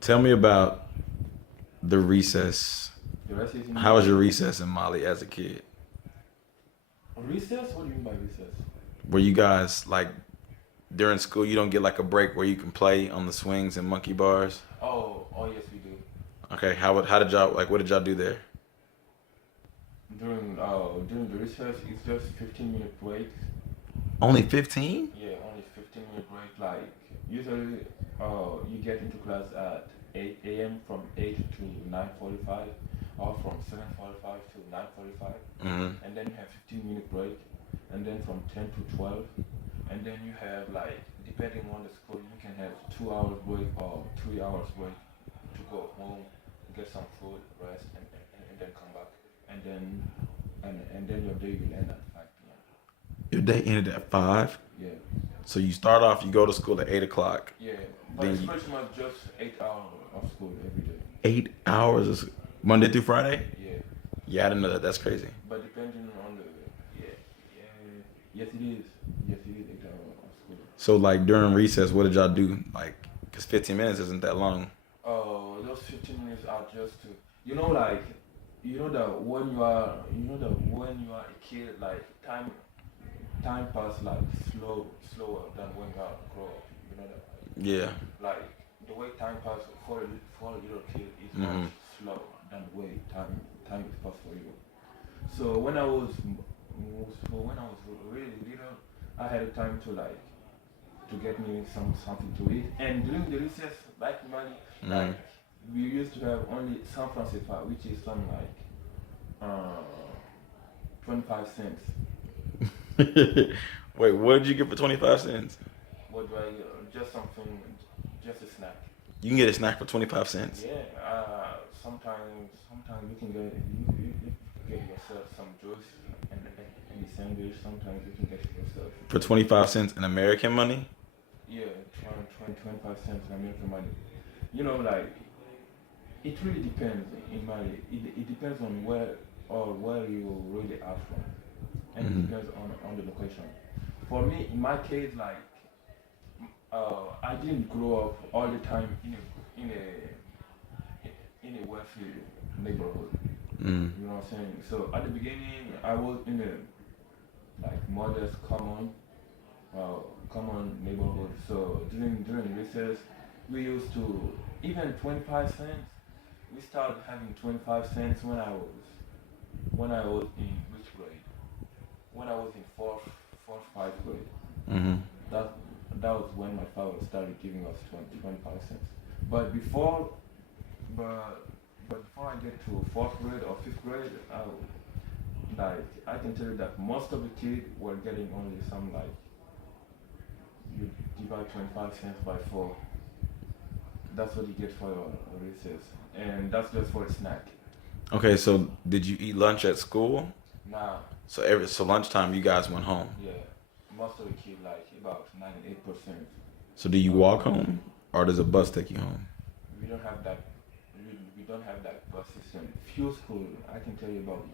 Tell me about the recess. the rest is in How was Mali. your recess in Mali as a kid? Recess? What do you mean by recess? Were you guys like during school? You don't get like a break where you can play on the swings and monkey bars. Oh yes, we do. Okay, how did y'all like? What did y'all do there? During the recess, it's just 15-minute break. Only 15? Yeah, only 15-minute break. Like usually, you get into class at 8 a.m. from 8 to 9:45, or from 7:45 to 9:45, Mm-hmm. and then you have 15-minute break, and then from 10 to 12, and then you have like depending on the school, you can have 2 hours break or 3 hours break to go home, get some food, rest, and then come back, and then and then your day will end at 5 p.m. Your day ended at 5. Yeah. So you start off. You go to school at 8 o'clock. Yeah, but Then it's you, pretty much just 8 hours of school every day. 8 hours is Monday through Friday. Yeah, Yeah, I didn't know that. That's crazy. but depending on the yeah, yeah, yes it is. Yes it is 8 hours of school. So like during recess, what did y'all do? Like, cause 15 minutes isn't that long. Oh, those 15 minutes are just to you know like that when you are a kid like time pass like slower than when you are grow up. You know that Yeah. like the way time pass for a little kid is much Mm-hmm. slower than the way time is passed for you. So when I was really little, I had time to like to get me something to eat. And during the recess, back in Mali, Mm-hmm. like we used to have only San Francisco, which is some like uh, 25 cents. Wait, what did you get for 25 cents? What do I just something, just a snack. You can get a snack for 25 cents. Yeah, sometimes you can you can get yourself some juice and a sandwich. Sometimes you can get yourself For 25 cents in American money? yeah, 25 cents in American money. Like it really depends in Mali. It depends on where you really are from, and it Mm-hmm. depends on the location. For me, in my case, like I didn't grow up all the time in a wealthy neighborhood. Mm. You know what I'm saying? So at the beginning, I was in a like modest, uh, common neighborhood. So during recess, we used to even 25 cents. We started having 25 cents when I was in which grade? When I was in fifth grade. Mm-hmm. That that was when my father started giving us 25 cents. But before but before I get to fourth grade or fifth grade, I can tell you that most of the kids were getting only some like you divide 25 cents by four. That's what you get for your recess, and that's just for a snack. Okay, so did you eat lunch at school? Now, So lunchtime you guys went home. yeah, most of the kids like about 98%. So do you walk home or does a bus take you home? We don't have that. We don't have that bus system. Few school, I can tell you about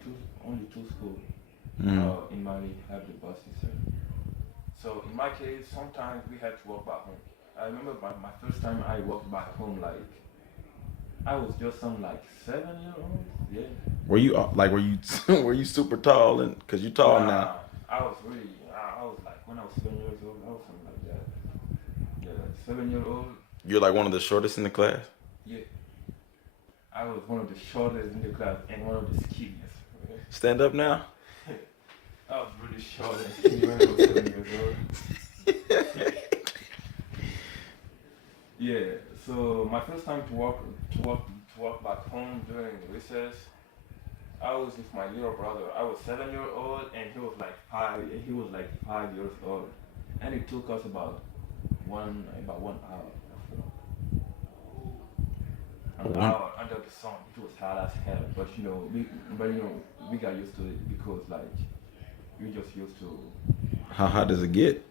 only two schools Mm. in Mali have the bus system. So in my case, sometimes we had to walk back home. I remember my first time I walked back home, like I was just some like 7 year old. Yeah. Were you were you were you super tall and cuz you tall now. Nah, I was like when I was 7 years old, I was something like that. Yeah, 7 year old. You're like one of the shortest in the class. Yeah, I was one of the shortest in the class and one of the skinniest. Stand up now. I was really short and skinny when I was 7 years old. Yeah, so my first time to walk back home during recess, I was with my little brother. I was 7 year old and he was like five. He was like 5 years old, and it took us about 1 hour. An One. hour under the sun. It was hard as hell, but we got used to it because like we just used to How hot does it get?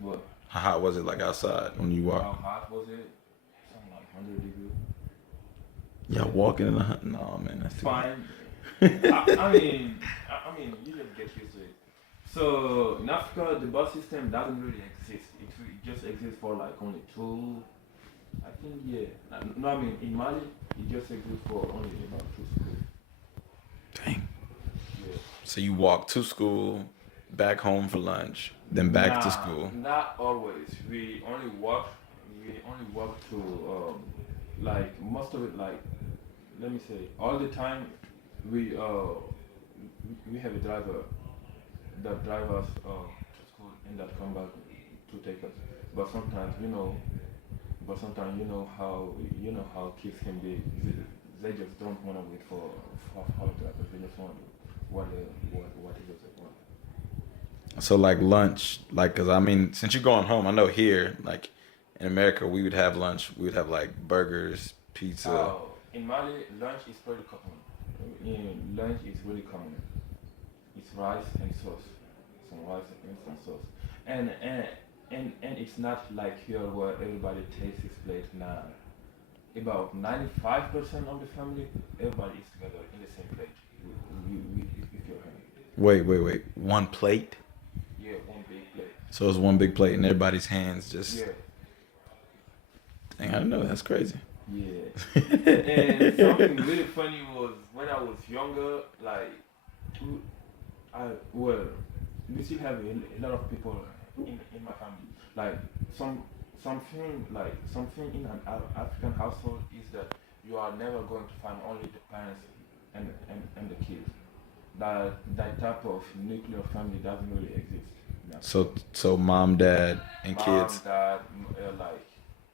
what? How hot was it like outside when you How walk? hot was it? Something like 100 degrees. Yeah, walking in the hot. No, man, that's too hot. Fine. I mean, you just get used to it. So in Africa, the bus system doesn't really exist. It just exists for like only I think yeah. No, I mean in Mali, it just a good for only about two schools. Dang. Yeah. So you walk to school, back home for lunch, then back to Nah, school. not always. We only walk. We only walk to like most of it. Like let me say, all the time we we have a driver that drive us to school and that come back to take us. But sometimes you know how kids can be. They just don't want to wait for drivers. They just want what it is they want. So like lunch, like, cause I mean, since you're going home, I know here, like in America, we would have lunch. We would have like burgers, pizza. In Mali, lunch is pretty common. Lunch is really common. It's rice and sauce, some rice and some sauce, and and and it's not like here where everybody takes his plate. Nah, about 95% of the family, everybody is together in the same plate. With your hand. Wait. One plate. Yeah, one big plate. So it's one big plate, and everybody's hands just. Yeah, Dang, I don't know. That's crazy. yeah. And something really funny was when I was younger, like I well, we still have a lot of people in my family. Like some something in an African household is that you are never going to find only the parents and the kids. That type of nuclear family doesn't really exist in Africa. So mom, dad, and Mom, kids. dad,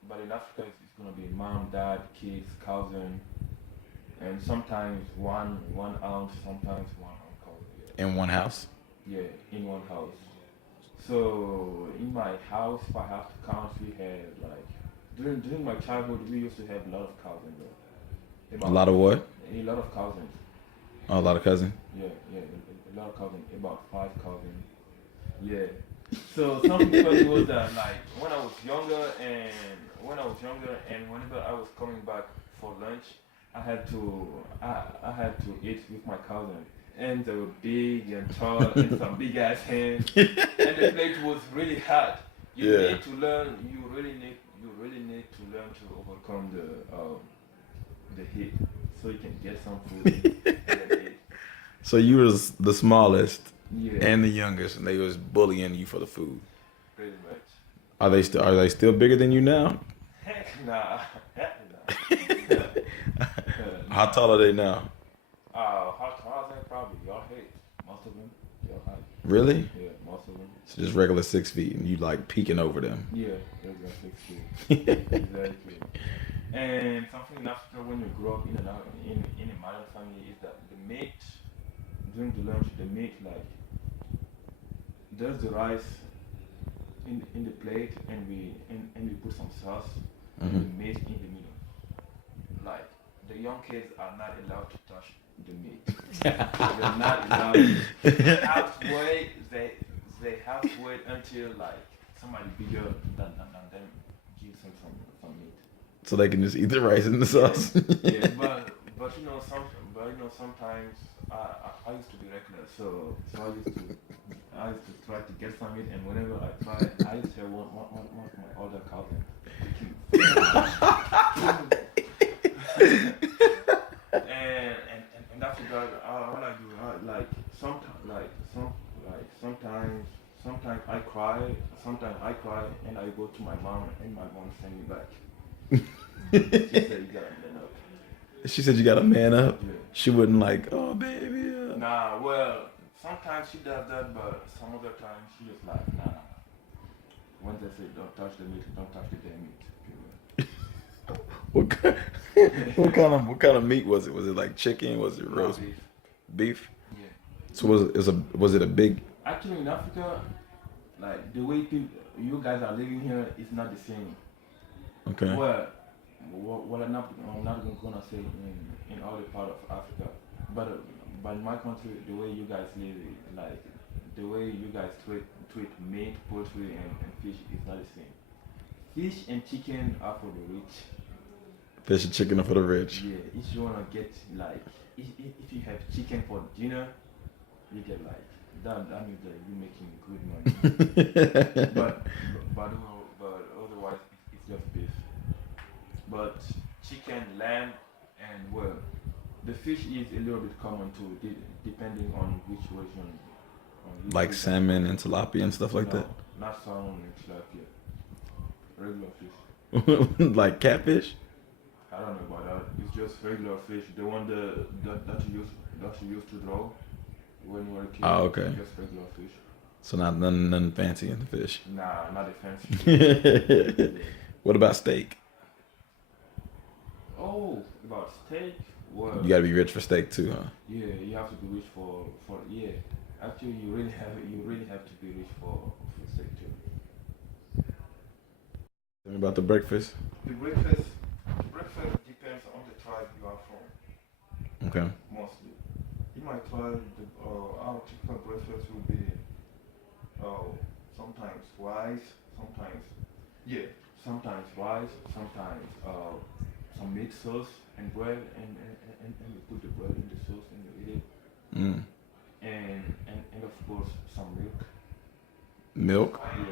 but in Africa it's gonna be mom, dad, kids, cousin, and sometimes one aunt, sometimes one uncle. Yeah. In one house. Yeah, in one house. So in my house, if I have to count, we had like during my childhood, we used to have a lot of cousins. Though. A About lot of what? a lot of cousins. Oh, a lot of cousin. Yeah, yeah, a lot of cousins. About five cousins. Yeah. So something funny was that like when I was younger and whenever I was coming back for lunch, I had to eat with my cousin. And they were big and tall and some big ass hands. And the plate was really hard. You Yeah. need to learn. You really need to learn to overcome the heat, so you can get some food and then eat. So you was the smallest Yeah, and the youngest, and they was bullying you for the food. pretty much. Are they still bigger than you now? Heck nah, heck nah. How Nah. tall are they now? How tall are they? Probably your height. Most of them, your height. Really? Yeah, most of them. So just regular 6 feet, and you like peeking over them. Yeah, they're like 6 feet. Exactly. And something in Africa when you grow up in a modern family is that the meat during the lunch the meat like there's the rice in the plate and we put some sauce and Hmm. the meat in the middle. Like the young kids are not allowed to touch the meat. They're not allowed. They have to wait. They have to wait until like somebody bigger than them gives them some meat. So they can just eat the rice and the Yeah, sauce. yeah, but sometimes I used to be reckless, so I used to try to get some meat, and whenever I tried, I used to have one of my older cousins. And after that, all I do, sometimes I cry, and I go to my mom, and my mom send me back. She said you gotta man up. She said you got to man up. Yeah. She wouldn't like, oh baby. Nah, well, sometimes she does that, but some other times she just like, nah. When they say don't touch the meat, don't touch the damn meat. What kind, what kind of meat was it? Was it like chicken? Was it No roast beef. beef? Yeah. So was it a big? Actually, in Africa, like the way you guys are living here is not the same. Okay. Well, I'm not gonna say in all the part of Africa, but in my country, the way you guys live, like the way you guys treat meat, poultry, and fish is not the same. Fish and chicken are for the rich. Fish and chicken are for the rich. Yeah, if you wanna get like, if you have chicken for dinner, you get like that means that you're making good money. But but otherwise, it's just beef. but chicken, lamb, and well, the fish is a little bit common too, depending on which region, on which Like region you salmon go. and tilapia and stuff like that. No, not salmon and tilapia, regular fish. Like catfish. I don't know about that. It's just regular fish. The one that you used to draw when you were a kid. Oh, okay. Just regular fish. So not nothing fancy in the fish. Nah, not a fancy fish. Yeah. What about steak? Oh, about steak. Well, You gotta be rich for steak too, huh? yeah, you have to be rich for yeah. Actually, you really have to be rich for steak too. Tell me about the breakfast. The breakfast depends on the tribe you are from. Okay. Mostly, in my tribe, our typical breakfast will be sometimes rice, sometimes yeah, sometimes rice, sometimes some meat sauce and bread, and you put the bread in the sauce and you eat it, Mm. and of course some milk. Milk. Yeah,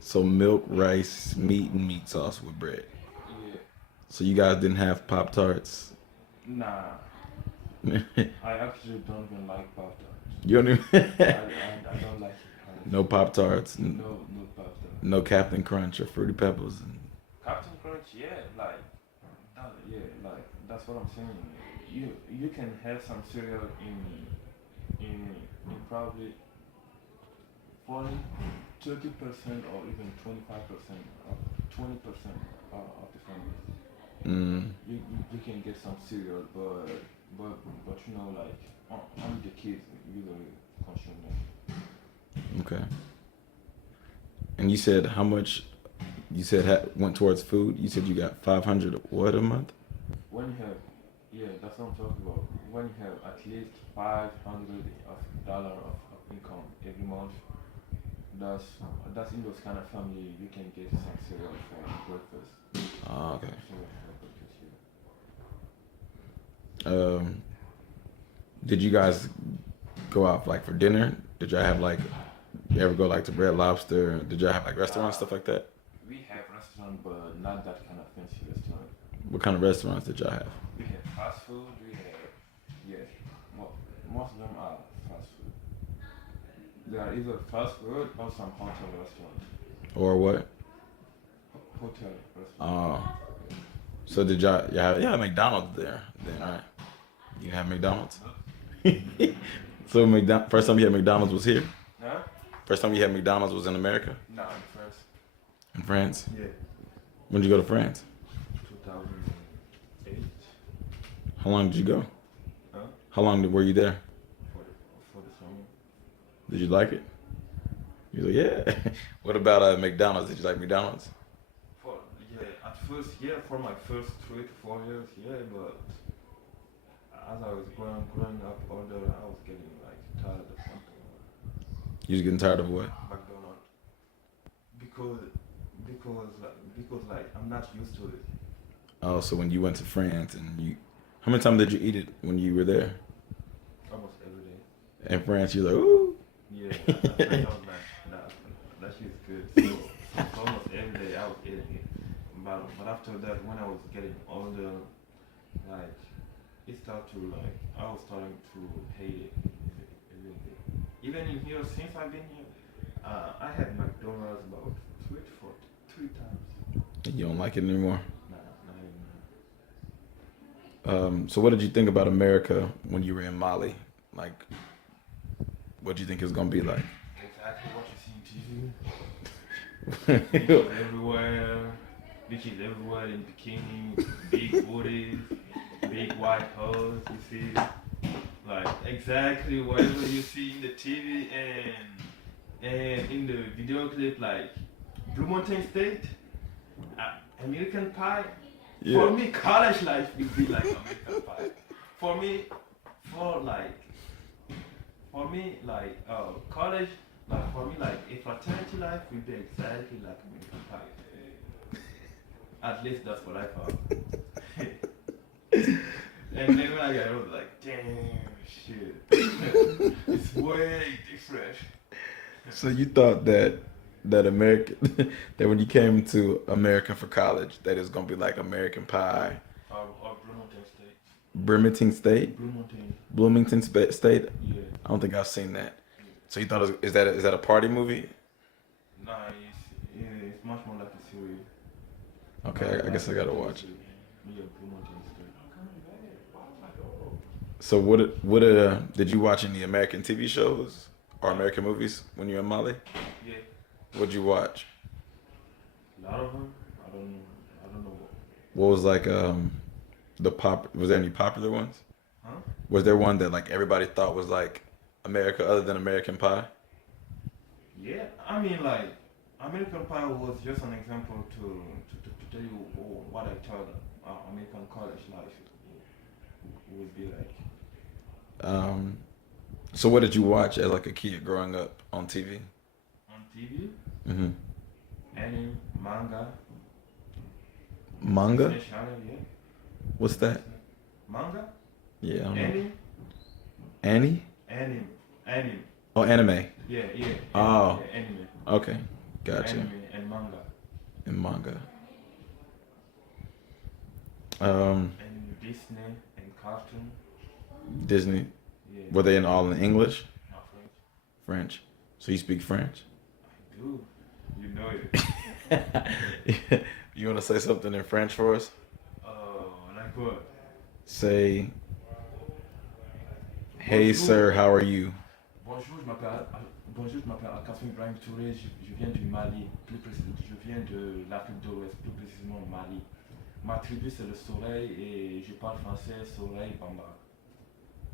So milk, rice, meat, and meat sauce with bread. yeah. So you guys didn't have Pop Tarts. Nah, I actually don't even like pop tarts. You don't even I don't like it, no honestly. Pop Tarts, No pop tart. no Captain Crunch or Fruity Pebbles. Captain Crunch, yeah, like yeah, like that's what I'm saying. You can have some cereal in probably 40, 30% or even 25% of 20% of the families. Mm, You can get some cereal, but you know like only the kids usually consume them. okay. And you said how much? You said went towards food. You said you got 500 what a month? When you have, yeah, that's what I'm talking about. When you have at least $500 of income every month, that's that's in those kind of family you can get some cereal for breakfast. Oh, okay. Cereal for breakfast, yeah. Um, did you guys go out like for dinner? Did y'all have like you ever go like to Red Lobster? Did y'all have like restaurants Uh, stuff like that? we have restaurant, but not that kind of fancy restaurant. What kind of restaurants did y'all have? We have fast food. We have yeah, most of them are fast food. They are either fast food or some hotel restaurant. Or what? Hotel restaurant. Oh, Yeah. so did y'all have McDonald's there then, right? You have McDonald's. Huh? So first time you had McDonald's was here. Huh? First time you had McDonald's was in America, No, in France. in France. Yeah. When did you go to France? 2008. How long did you go? Huh? How long were you there? For the summer. Did you like it? You like, yeah. What about McDonald's? Did you like McDonald's? For yeah, at first yeah, for my first 3 to 4 years, yeah, but as I was growing up older, I was getting like tired of something You was getting tired of what? McDonald's because like I'm not used to it. Oh, so when you went to France and how many times did you eat it when you were there? Almost every day. In France, you're like, ooh. Yeah, at first I was like, nah, that shit's good. So almost every day I was eating it. But after that, when I was getting older, like it started to like I was starting to hate it a little bit. Even in here, since I've been here, I had McDonald's about three times. You don't like it anymore. Nah, not even. So what did you think about America when you were in Mali? Like, what do you think it's gonna be like? Exactly what you see in TV. Beaches everywhere. Beaches everywhere in bikini, big booties, big white hoes. You see, like exactly whatever you see in the TV and in the video clip, like Blue Mountain State, American Pie. For Yeah. me, college life will be like American Pie. For me, for like college, like for me, like a fraternity life will be exactly like American Pie. At least that's what I thought. And then when I got it, I was like, damn, shit. It's way different. So you thought that that American that when you came to America for college, that it's gonna be like American Pie, Of Bloomington State. Bremerton State, Bloomington. State. Yeah. I don't think I've seen that. Yeah. So you thought is that a party movie? Nah, it's much more like a series. Okay, I guess I gotta watch it. Yeah, Bloomington State. So did you watch any American TV shows or American movies when you were in Mali? Yeah, What'd you watch? a lot of them. I don't know. What was like the pop? Was there any popular ones? Huh? Was there one that like everybody thought was like America other than American Pie? Yeah, I mean, like, American Pie was just an example to tell you what I thought American college life would be like. Um, so what did you watch as like a kid growing up on TV? On TV, Hmm. anime, manga, Manga? Disney Channel, yeah. What's that? Manga, Yeah, I don't know. anime, Annie? anime. Oh, anime. Yeah, yeah. Oh. Yeah, anime. Okay, gotcha. Anime and manga. And manga. And Disney and cartoon. Disney. Yeah. Were they in all in English? Not French. French. So you speak French? I do. You know it. You want to say something in French for us? Like what? Say, hey Bonjour. sir, how are you? Bonjour, je m'appelle Alcassim Ibrahim Touré, je viens du Mali, je viens de l'Afrique de l'Ouest, plus précisément Mali. Ma tribu c'est le soleil et je parle français, soleil, bamba.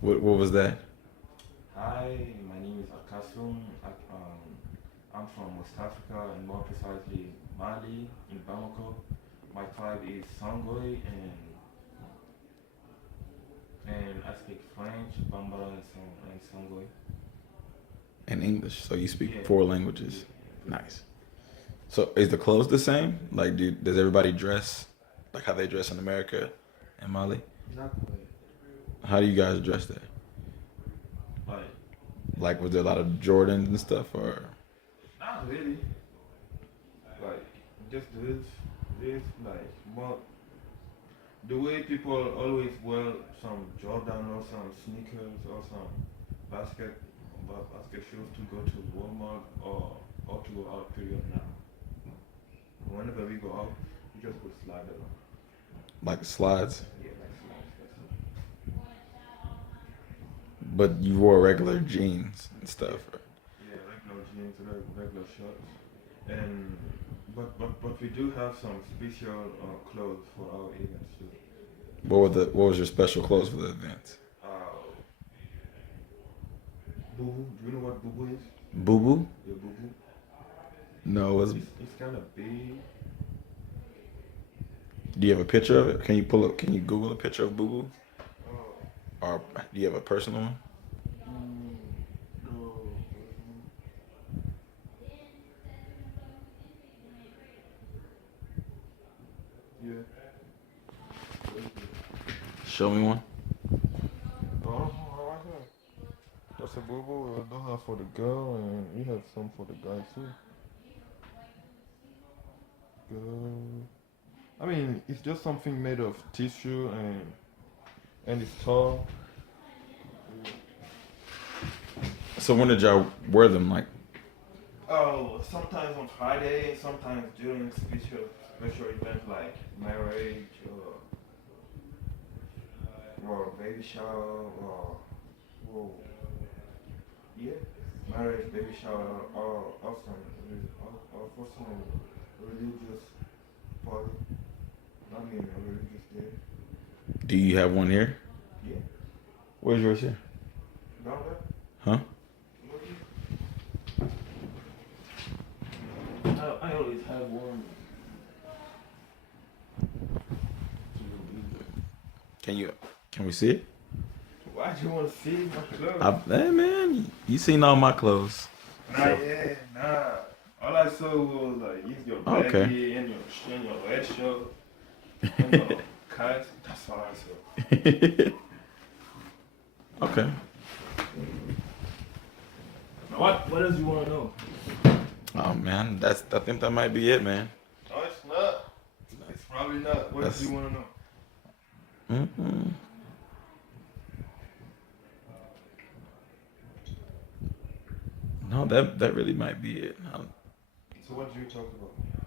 What was that? Hi, my name is Alcassim. I'm from West Africa and more precisely Mali in Bamako. My tribe is Sangoy and I speak French, Bambara and Sangoy. In English. So you speak Yeah. 4 languages. Nice. So is the clothes the same? Like, does everybody dress like how they dress in America and Mali? Not quite. How do you guys dress there? Like, was there a lot of Jordans and stuff, or? Not really. Like, just this, like, more. The way people always wear some Jordan or some sneakers or some basket shoes to go to Walmart or to go out period now. Whenever we go out, we just put slider on. Like slides? Yeah, like slides. That's it. But you wore regular jeans and stuff. Yeah, regular jeans, regular shorts, and but we do have some special clothes for our events too. What was your special clothes for the event? Boo. Do you know what boo is? Boo boo? Yeah, boo. No, It's kind of big. do you have a picture of it? Can you Google a picture of boo boo? Oh. Or do you have a personal one? No. Yeah. Show me one. Oh, right here. That's a boo boo. I do have for the girl, and we have some for the guy too. Girl. I mean, it's just something made of tissue and it's tall. So when did y'all wear them? Like, Oh, sometimes on Friday, sometimes during special events like marriage or baby shower or yeah, marriage, baby shower, or for some religious party. I mean, a religious day. do you have one here? Yeah, Where's yours here? down there. Huh? I always have one. Can we see it? Why do you want to see my clothes? Hey man, you seen all my clothes. Nah. All I saw was like use your Okay. baggy and your red shirt and your cut. That's all I saw. Okay. What else you want to know? Oh man, I think that might be it, man. No, it's not. It's probably not. What else do That's you want to know? mm-mm. No, that really might be it. So what do you talk about?